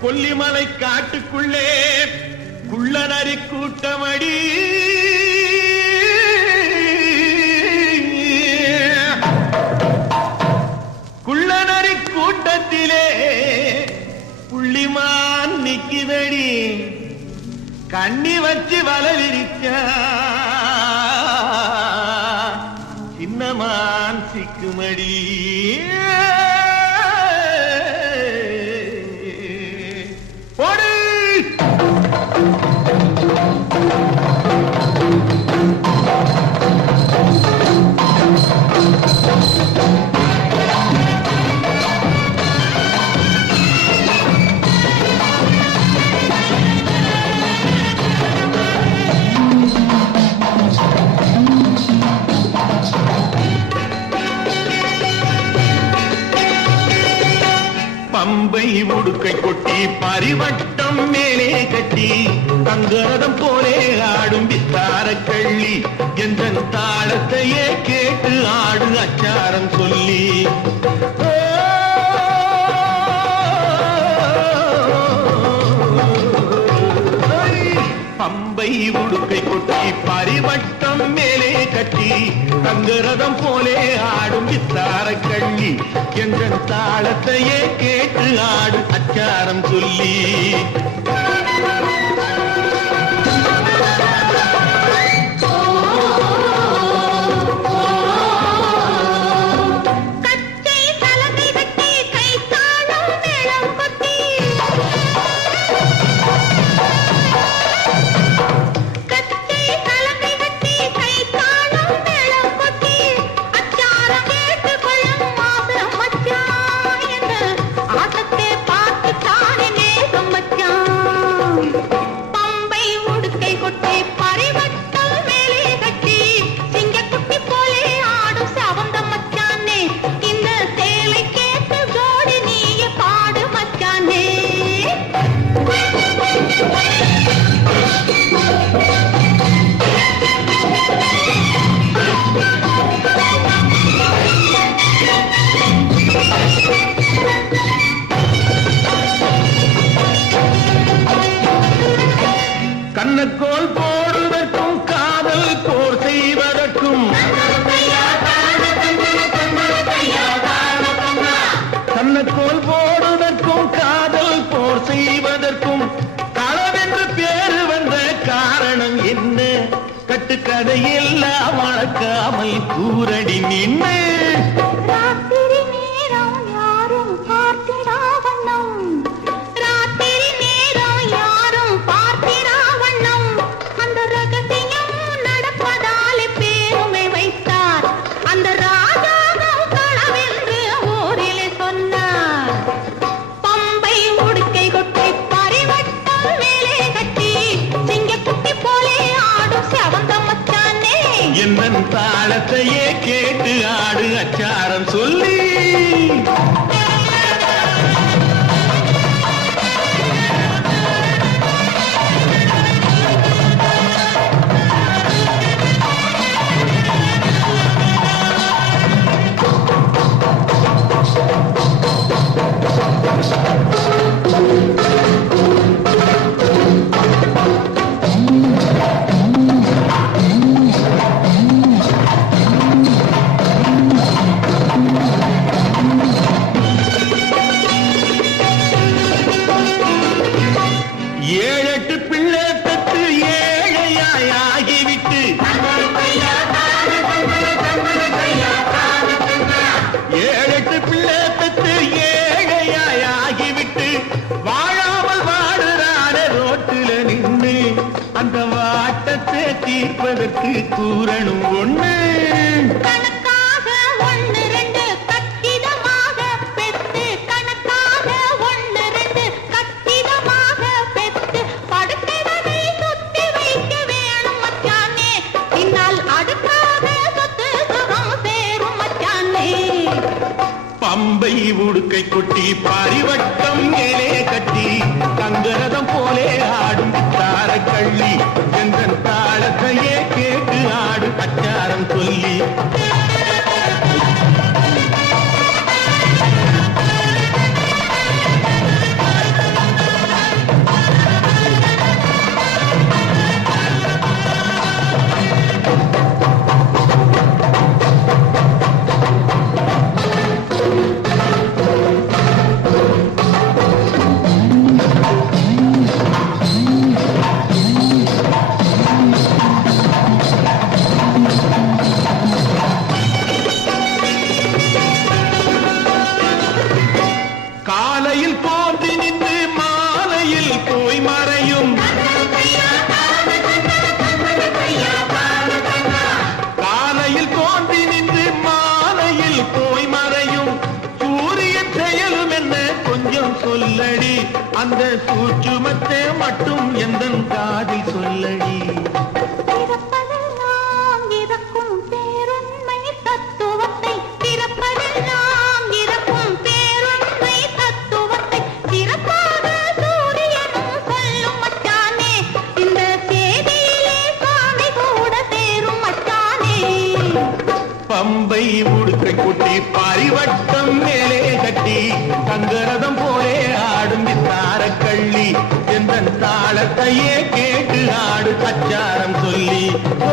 கொல்லிமலை காட்டுக்குள்ளே குள்ளநரி கூட்டமடி குள்ளநரி கூட்டத்திலே புள்ளிமான் நிக்குதடி கண்ணி வச்சு வளவிரிச்ச சின்னமான் சிக்குமடி போடு பம்பை உடுக்கை கொட்டி பரிவட்டம் மேலே கட்டி தங்கரதம் போலே ஆடும் வித்தார கள்ளி எந்த தாளத்தையே கேட்டு ஆடு அச்சாரம் சொல்லி பம்பை உடுக்கை கொட்டி பரிவட்டம் மேலே கட்டி தங்கரதம் போலே ஆடும் வித்தார கள்ளி என்ற தாளத்தையே கேட்டு ஆடு அச்சாரம் சொல்லி கண்ணக்கோல் போடுவதற்கும் காதல் போர் செய்வதற்கும் கண்ணக்கோல் போடுவதற்கும் காதல் போர் செய்வதற்கும் களவென்று பேரு வந்த காரணம் என்ன கட்டுக்கதையெல்லாம் வளர்க்காமல் கூரடி நின்று என்ன தாளத்தையே கேட்டு ஆடு அச்சாரம் சொல்லி ஏழெட்டு பிள்ளை பெற்று ஏழையாய் ஆகிவிட்டு ஏழெட்டு பிள்ளை பெற்று ஏழையாய் ஆகிவிட்டு வாழாமல் வாடுறான ரோட்டில நின்று அந்த வாட்டத்தை தீர்ப்பதற்கு கூறணும் ஒண்ணு பம்பை உடுக்கை கொட்டி பரிவட்டம் மேலே கட்டி தங்கரதம் போலே ஆடும் தார கள்ளி எந்த தாளத்தையே கேட்டு ஆடு அச்சா சூச்சுமத்தே மட்டும் எந்தன் காதில் சொல்லடி. பிறப்பதெல்லாம் இறக்கும் பேருண்மை தத்துவத்தை, பிறப்பதெல்லாம் இறக்கும் பேருண்மை தத்துவத்தை சிறப்பாக சூரியனும் சொல்லும் மச்சானே. இந்த சேதியிலே சாமி கூட சேரும் மச்சானே. பம்பை உடுக்கை கொட்டி பரிவட்டம் மேலே கட்டி தங்கரதம் போலே ஆடும் வித்தார கள்ளி எந்த தாளத்தையே கேட்டு ஆடு கச்சாரம் சொல்லி. ஓ